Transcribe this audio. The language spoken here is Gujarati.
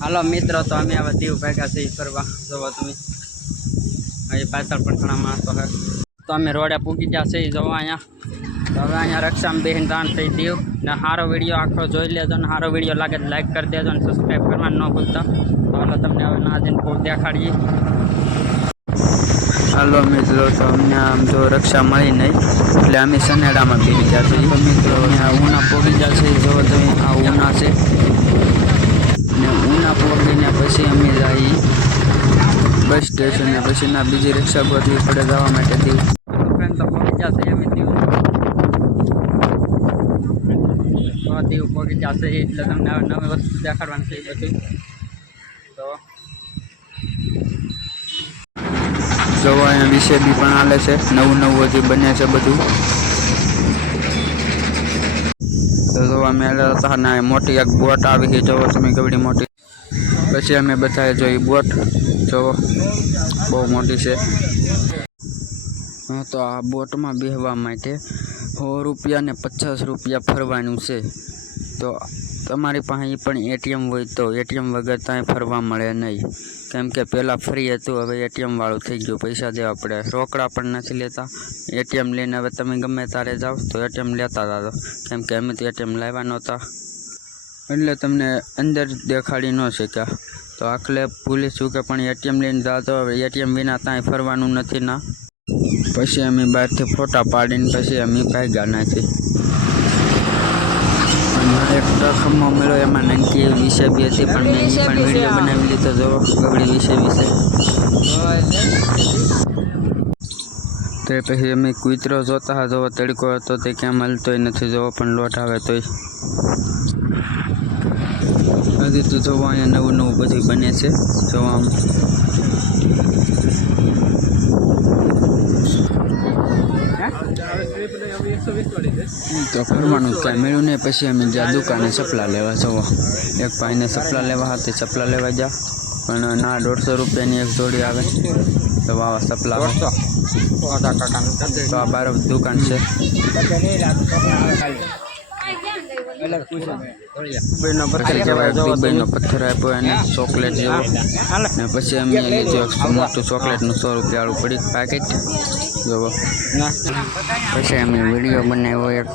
હાલો મિત્રો, તો અમે આવા દીવ ભેગા છે ફરવા. જોવો તમે. અહીં પાછળ પણ ઘણા માણસો છે. તો અમે રોડે પૂગી ગયા છે જોવા અહીંયા. તો હવે અહીંયા રક્ષામાં બેહીને દાન થઈ દીવ. ને સારો વીડિયો આખો જોઈ લેજો ને સારો વીડિયો લાગે તો લાઈક કરી દેજો ને સબસ્ક્રાઈબ કરવાનું ન ભૂલતા. તો હાલો તમને હવે ના જઈને પૂર દેખાડીએ. હાલો મિત્રો, તો અમને આમ તો રક્ષા મળી નહીં, એટલે અમે સનેડામાં પીડી ગયા છીએ. તો મિત્રો, અહીંયા ઉના પોગી ગયા છે જો તમે, આ ઉના છે. ને ઉના પોગીને પછી અમે જઈ બસ સ્ટેશન પછી ના બીજી રિક્ષા ગોતવી પડે જવા માટે દીવ. ફ્રેન્ડ નવી વસ્તુ દેખાડવાની થઈ બધી. તો જોવા અહીંયા વિશે બી પણ આલે છે. નવું નવું હજી બને છે બધું. તો જોવા અમે હતા મોટી એક બોટ આવી છે. જોવો તમે કેવડી મોટી પછી અમે બધાએ જોઈ બોટ. જોવો બહુ મોટી છે. તો આ બોટમાં બેસવા માટે સો રૂપિયા ને પચાસ રૂપિયા ફરવાનું છે. તો તમારી પાસે પણ એટીએમ હોય તો એટીએમ વગર ત્યાં ફરવા મળે નહીં. કેમ કે પહેલાં ફ્રી હતું, હવે એટીએમ વાળું થઈ ગયું. પૈસા દેવા પડે. રોકડા પણ નથી લેતા. એટીએમ લઈને હવે તમે ગમે તારે જાઓ તો એટીએમ લેતા હતા. કેમ કે અમે તો એટીએમ લાવ્યા નહોતા. એટલે તમને અંદર દેખાડી ન શક્યા. તો આખલે પોલીસ કે પણ એટીએમ લઈને જાતો એટીએમ વિના ત્યાં ફરવાનું નથી ના. પછી અમે બહારથી ફોટા પાડીને પછી અમે ભાગ્યા નથી એક ટખમો મળ્યો એમાં નંકી વિશે બી હતી પણ મેં પણ વીડિયો બનાવી લીધો જો ગબડી વિશે વિશે તે પછી અમે કૂતરો જોતા હતા. જોવો તડકો હતો તે ક્યાં મળતોય નથી. જોવો પણ લોટ આવે તોય. હજી તો જોવા અહીંયા નવું નવું બધું બને છે. જોવા તો ફરવાનું કાંઈ મળ્યું નહીં. પછી અમે જ્યાં દુકાને ચપલા લેવા, જવા. એક ભાઈને ચપલા લેવા હતા. ચપલા લેવા જા. પણ ના દોઢસો રૂપિયાની એક જોડી આવે તો વાવા ચપલા તો આ બાર દુકાન છે. દુબઈનો પથ્થર કહેવાય દુબઈનો પથ્થર આપ્યો અને ચોકલેટ જેવો. ને પછી અમે લીધું એક મોટું ચોકલેટનું સો રૂપિયાવાળું પડી પેકેટ જોવો. પછી અમે વીડિયો બનાવ્યો એક.